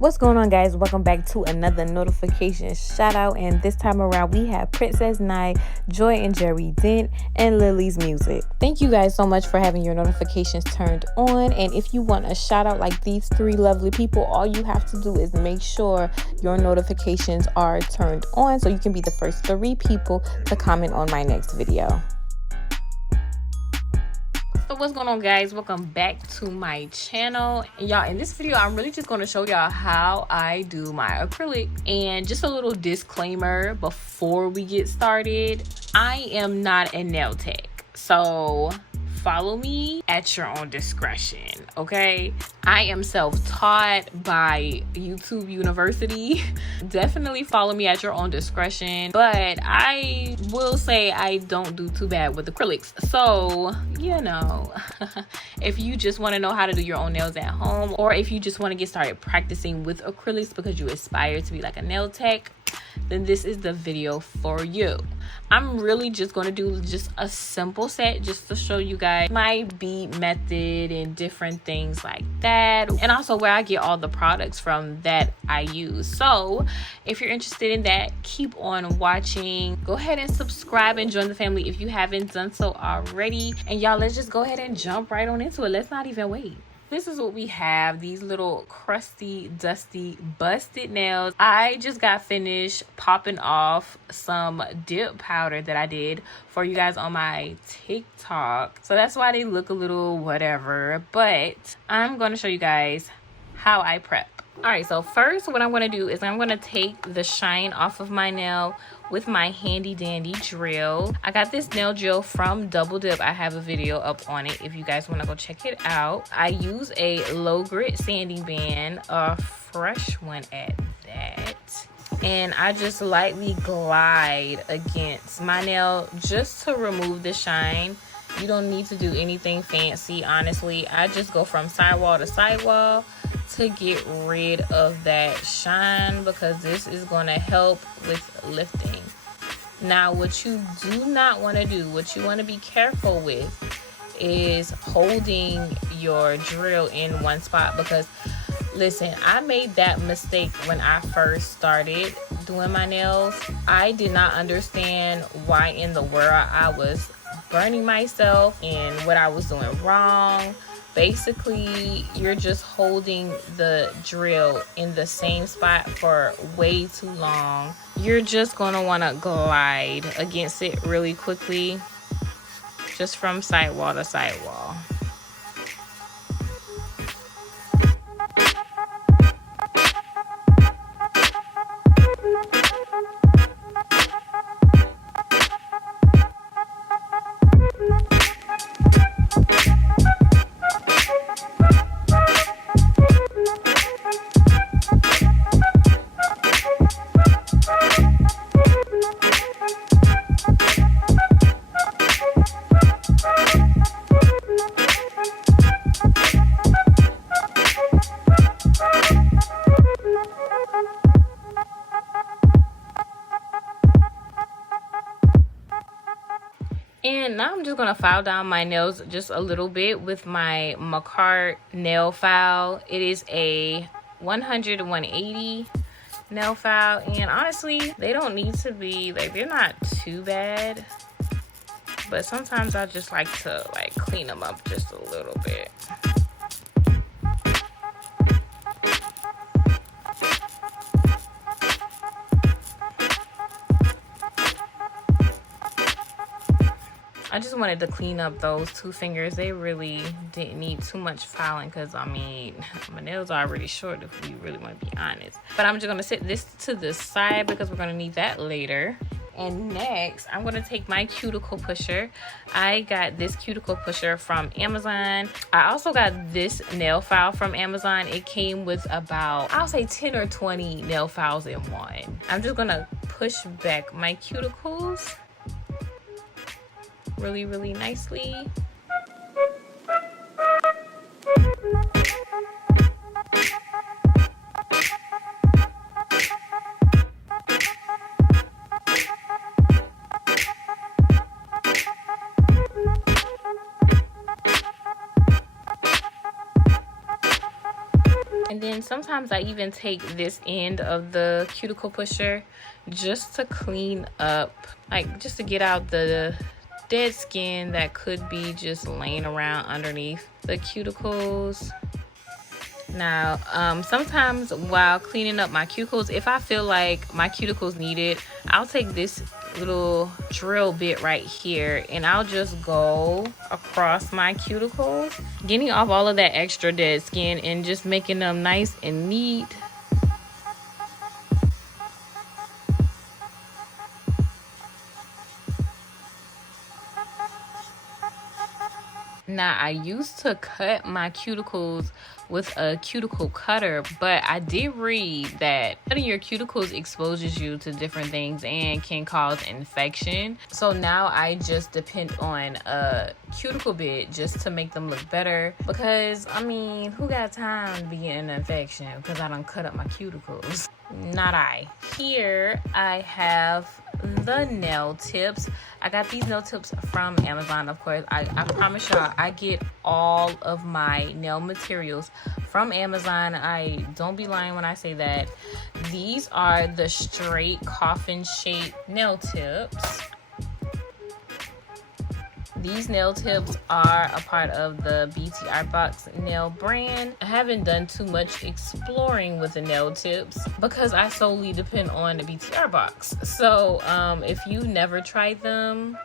What's going on, guys? Welcome back to another notification shout out, and this time around we have Princess Nye, Joy and Jerry Dent, and Lily's music. Thank you guys so much for having your notifications turned on, and if you want a shout out like these three lovely people, all you have to do is make sure your notifications are turned on so you can be the first 3 people to comment on my next video. So what's going on, guys? Welcome back to my channel. And y'all, in this video I'm really just going to show y'all how I do my acrylic. And just a little disclaimer before we get started, I am not a nail tech, so follow me at your own discretion, okay? I am self-taught by YouTube University. Definitely follow me at your own discretion, but I will say I don't do too bad with acrylics. So, you know, if you just want to know how to do your own nails at home, or if you just want to get started practicing with acrylics because you aspire to be like a nail tech, then this is the video for you. I'm really just going to do just a simple set just to show you guys my bead method and different things like that, and also where I get all the products from that I use. So if you're interested in that, keep on watching. Go ahead and subscribe and join the family if you haven't done so already. And y'all, let's just go ahead and jump right on into it. Let's not even wait. This is what we have, these little crusty, dusty, busted nails. I just got finished popping off some dip powder that I did for you guys on my TikTok. So that's why they look a little whatever, but I'm going to show you guys how I prep. All right, so first what I'm going to do is I'm going to take the shine off of my nail with my handy dandy drill. I got this nail drill from Double Dip. I have a video up on it if you guys want to go check it out. I use a low grit sanding band, a fresh one at that, and I just lightly glide against my nail just to remove the shine. You don't need to do anything fancy, honestly. I just go from sidewall to sidewall to get rid of that shine, because this is going to help with lifting. Now, what you do not want to do, what you want to be careful with, is holding your drill in one spot, because listen, I made that mistake when I first started doing my nails. I did not understand why in the world I was burning myself and what I was doing wrong. Basically, you're just holding the drill in the same spot for way too long. You're just going to want to glide against it really quickly, just from sidewall to sidewall. And now I'm just going to file down my nails just a little bit with my Macart nail file. It is a 100 180 nail file, and honestly, they don't need to be, like, they're not too bad, but sometimes I just like to like clean them up just a little bit. I just wanted to clean up those 2 fingers. They really didn't need too much filing, because I mean, my nails are already short if we really want to be honest. But I'm just going to set this to the side because we're going to need that later. And next, I'm going to take my cuticle pusher. I got this cuticle pusher from Amazon. I also got this nail file from Amazon. It came with about, I'll say 10 or 20 nail files in one. I'm just going to push back my cuticles really, really nicely. And then sometimes I even take this end of the cuticle pusher just to clean up, like just to get out the dead skin that could be just laying around underneath the cuticles. Now, sometimes while cleaning up my cuticles, if I feel like my cuticles need it, I'll take this little drill bit right here and I'll just go across my cuticles, getting off all of that extra dead skin and just making them nice and neat. Now, I used to cut my cuticles with a cuticle cutter, but I did read that cutting your cuticles exposes you to different things and can cause infection. So now I just depend on a cuticle bit just to make them look better, because I mean, who got time to be getting an infection because I done cut up my cuticles? Not I. Here I have the nail tips. I got these nail tips from Amazon, of course. I promise y'all, I get all of my nail materials from Amazon. I don't be lying when I say that. These are the straight coffin shaped nail tips. These nail tips are a part of the BTR Box nail brand. I haven't done too much exploring with the nail tips because I solely depend on the BTR Box. So if you never tried them,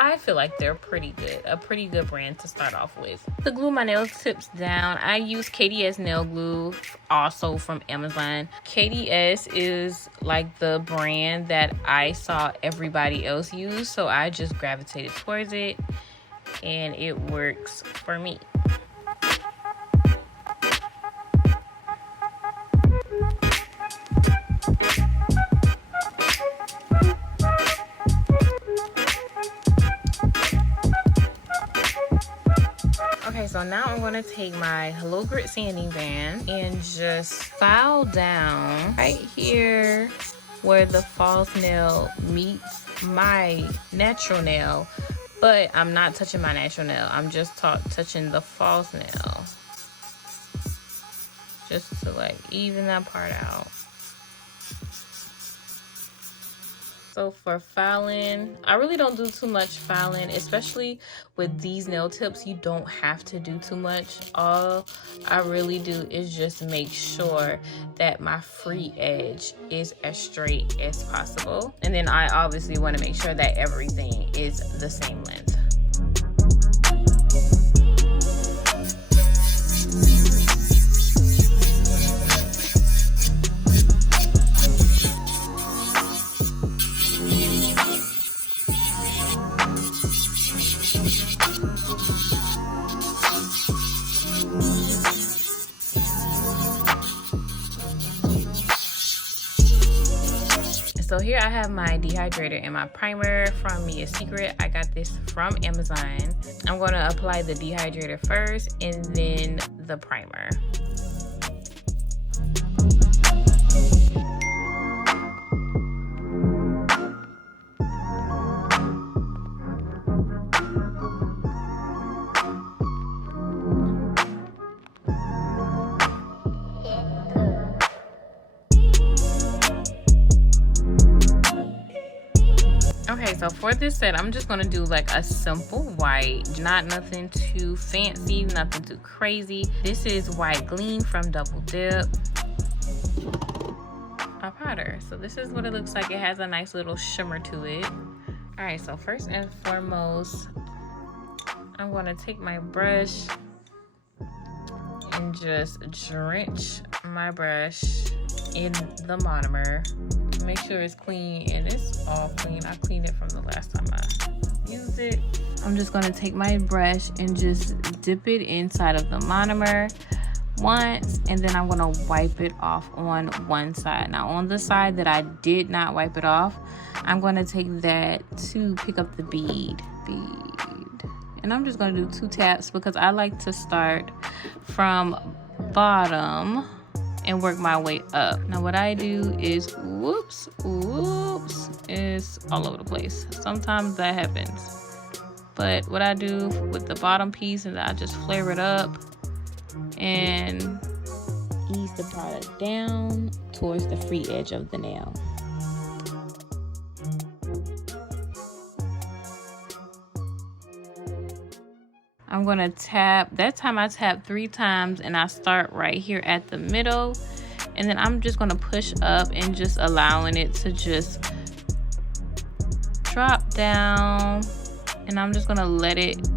I feel like they're pretty good. A pretty good brand to start off with. To glue my nail tips down, I use KDS nail glue, also from Amazon. KDS is like the brand that I saw everybody else use, so I just gravitated towards it and it works for me. Okay, so now I'm going to take my Hello Grit sanding band and just file down right here where the false nail meets my natural nail, but I'm not touching my natural nail. I'm just touching the false nail just to like even that part out. So for filing, I really don't do too much filing, especially with these nail tips. You don't have to do too much. All I really do is just make sure that my free edge is as straight as possible. And then I obviously want to make sure that everything is the same length. So here I have my dehydrator and my primer from Mia Secret. I got this from Amazon. I'm going to apply the dehydrator first and then the primer. Okay, so for this set, I'm just gonna do like a simple white, not nothing too fancy, nothing too crazy. This is White Gleam from Double Dip, a powder. So this is what it looks like. It has a nice little shimmer to it. All right, so first and foremost, I'm gonna take my brush and just drench my brush in the monomer. Make sure it's clean, and it's all clean. I cleaned it from the last time I used it. I'm just gonna take my brush and just dip it inside of the monomer once, and then I'm gonna wipe it off on one side. Now on the side that I did not wipe it off, I'm gonna take that to pick up the bead. And I'm just gonna do 2 taps because I like to start from bottom and work my way up. Now what I do is whoops, it's all over the place. Sometimes that happens. But what I do with the bottom piece is I just flare it up and ease the product down towards the free edge of the nail. I'm gonna tap, that time I tap 3 times and I start right here at the middle, and then I'm just gonna push up and just allowing it to just drop down, and I'm just gonna let it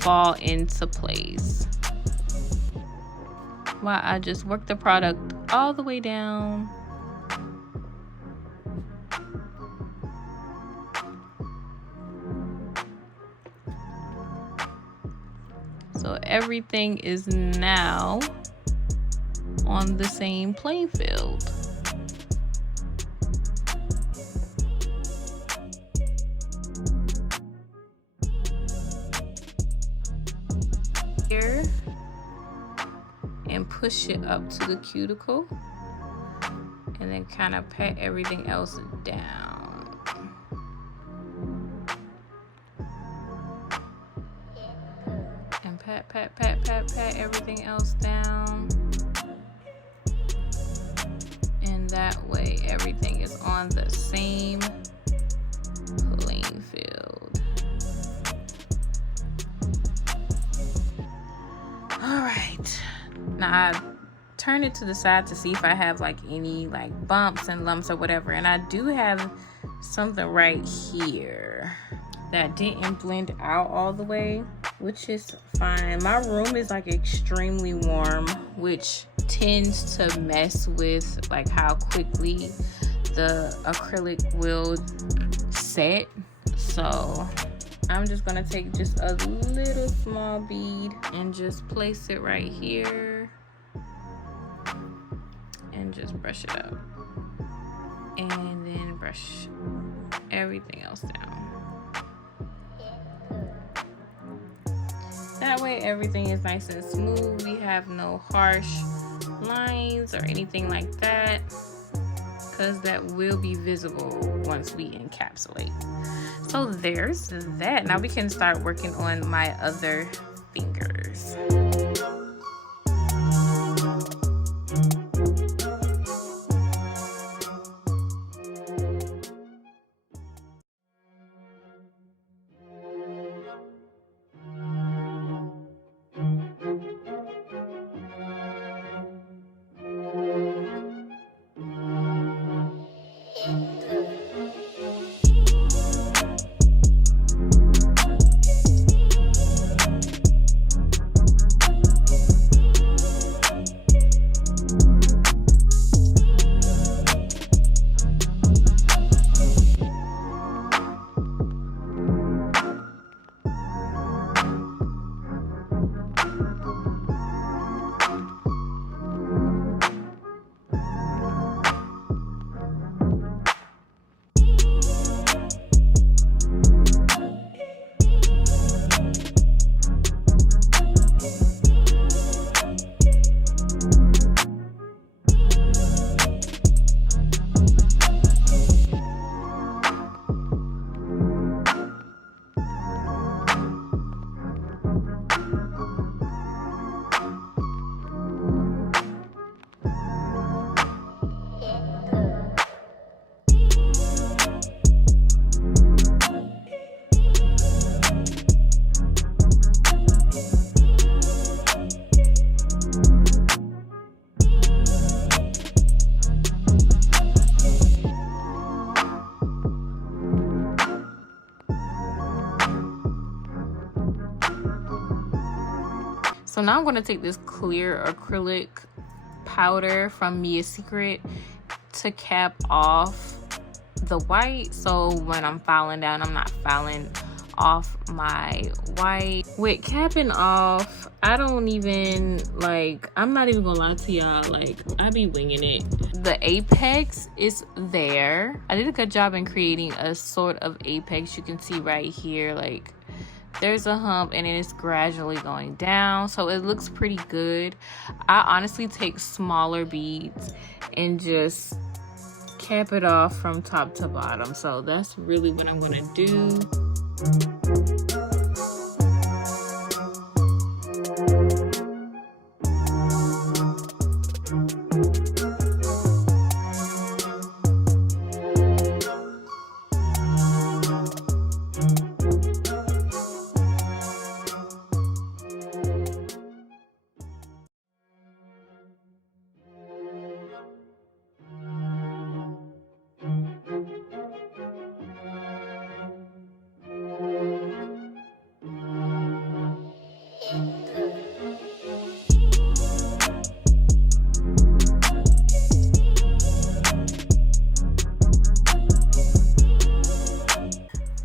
fall into place while I just work the product all the way down. So everything is now on the same playing field. Here, and push it up to the cuticle, and then kind of pat everything else down. And pat everything else down. And that way everything is on the same playing field. All right, now I turn it to the side to see if I have like any like bumps and lumps or whatever, and I do have something right here that didn't blend out all the way, which is fine. My room is like extremely warm, which tends to mess with like how quickly the acrylic will set. So I'm just gonna take just a little small bead and just place it right here and just brush it up, and then brush everything else down. That way everything is nice and smooth. We have no harsh lines or anything like that, because that will be visible once we encapsulate. So there's that. Now we can start working on my other fingers. So now I'm going to take this clear acrylic powder from Mia's Secret to cap off the white, so when I'm filing down, I'm not filing off my white. With capping off, I don't even like, I'm not even gonna lie to y'all, like I be winging it. The apex is there. I did a good job in creating a sort of apex. You can see right here, like there's a hump and it's gradually going down, so it looks pretty good. I honestly take smaller beads and just cap it off from top to bottom, so that's really what I'm gonna do.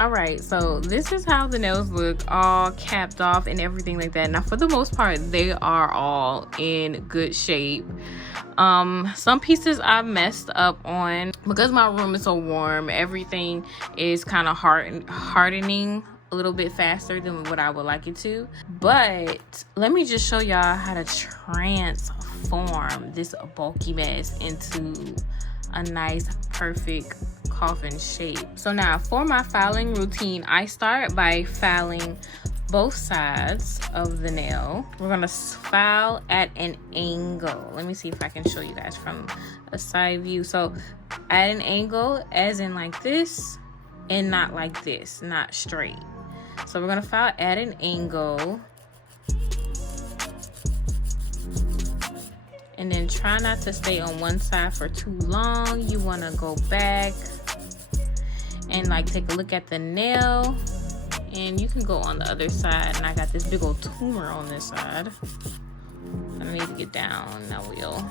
All right, so this is how the nails look, all capped off and everything like that. Now for the most part, they are all in good shape. Some pieces I messed up on because my room is so warm. Everything is kind of hardening a little bit faster than what I would like it to. But let me just show y'all how to transform this bulky mess into a nice, perfect coffin shape. So now for my filing routine, I start by filing both sides of the nail. We're gonna file at an angle. Let me see if I can show you guys from a side view. So at an angle, as in like this, and not like this, not straight. So we're gonna file at an angle, and then try not to stay on one side for too long. You want to go back and like take a look at the nail, and you can go on the other side. And I got this big old tumor on this side, I need to get down. Now we'll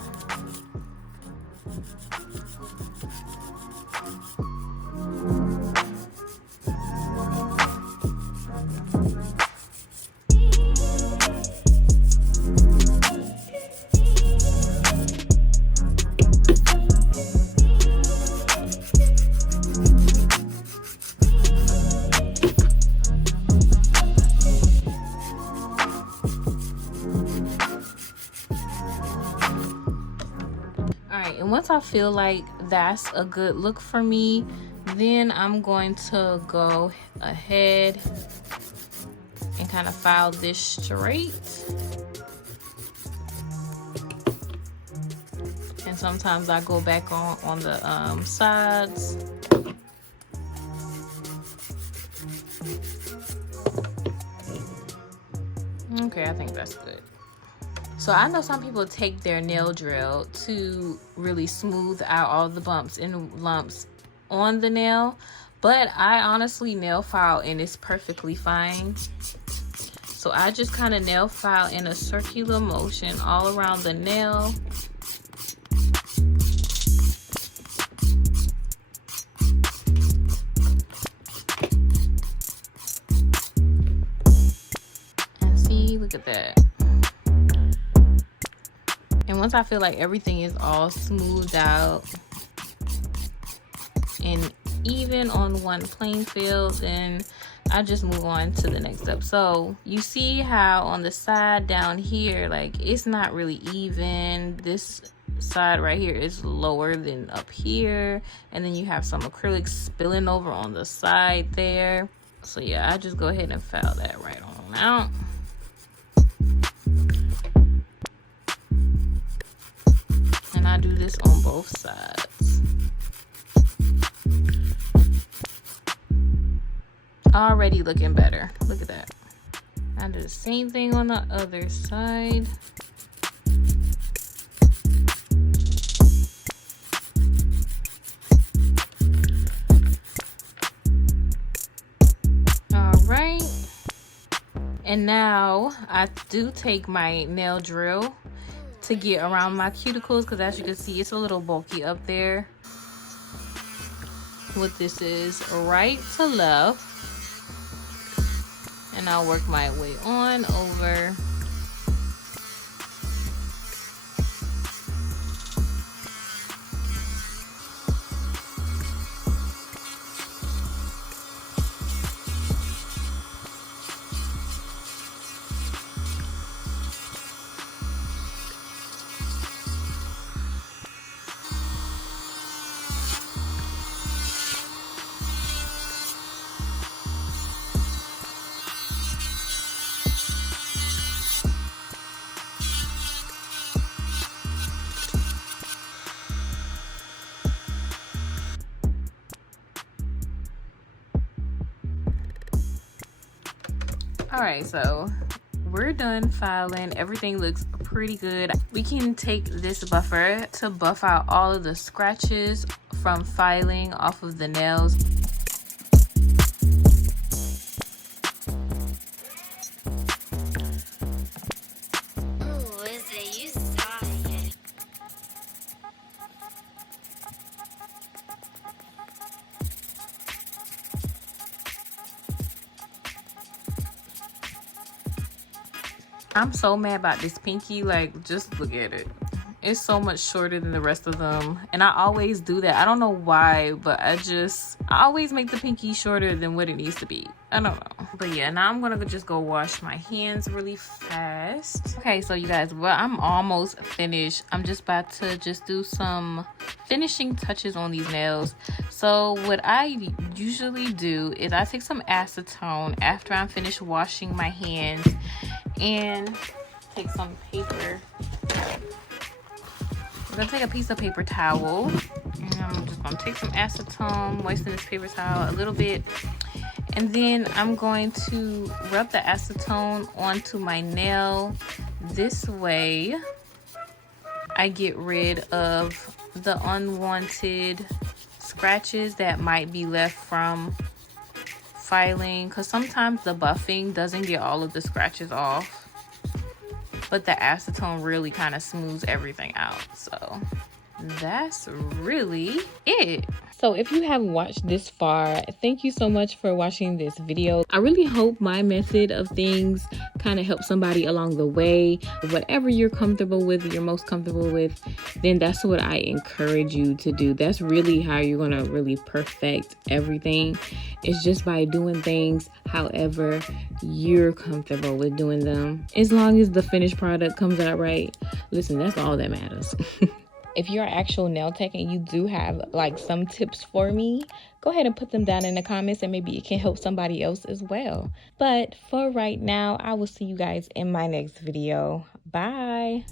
and once I feel like that's a good look for me, then I'm going to go ahead and kind of file this straight. And sometimes I go back on the sides. Okay, I think that's good. So I know some people take their nail drill to really smooth out all the bumps and lumps on the nail, but I honestly nail file and it's perfectly fine. So I just kind of nail file in a circular motion all around the nail. And see, look at that. And once I feel like everything is all smoothed out and even on one playing field, then I just move on to the next step. So you see how on the side down here, like it's not really even. This side right here is lower than up here, and then you have some acrylic spilling over on the side there. So yeah, I just go ahead and file that right on out. And I do this on both sides. Already looking better. Look at that. I do the same thing on the other side. All right. And now I do take my nail drill to get around my cuticles, because as you can see, it's a little bulky up there. What this is, right to left, and I'll work my way on over. All right, so we're done filing. Everything looks pretty good. We can take this buffer to buff out all of the scratches from filing off of the nails. I'm so mad about this pinky. Like, just look at it. It's so much shorter than the rest of them. And I always do that. I don't know why, but I always make the pinky shorter than what it needs to be. I don't know. But yeah, now I'm gonna just go wash my hands really fast. Okay, so you guys, well, I'm almost finished. I'm just about to just do some finishing touches on these nails. So what I usually do is I take some acetone after I'm finished washing my hands and take some paper. I'm gonna take a piece of paper towel and I'm just gonna take some acetone, moisten this paper towel a little bit, and then I'm going to rub the acetone onto my nail. This way I get rid of the unwanted scratches that might be left from filing, because sometimes the buffing doesn't get all of the scratches off, but the acetone really kind of smooths everything out. So that's really it. So if you have watched this far, thank you so much for watching this video. I really hope my method of things kind of helps somebody along the way. Whatever you're comfortable with, you're most comfortable with, then that's what I encourage you to do. That's really how you're gonna really perfect everything. It's just by doing things however you're comfortable with doing them. As long as the finished product comes out right, listen, that's all that matters. If you're an actual nail tech and you do have like some tips for me, go ahead and put them down in the comments and maybe it can help somebody else as well. But for right now, I will see you guys in my next video. Bye.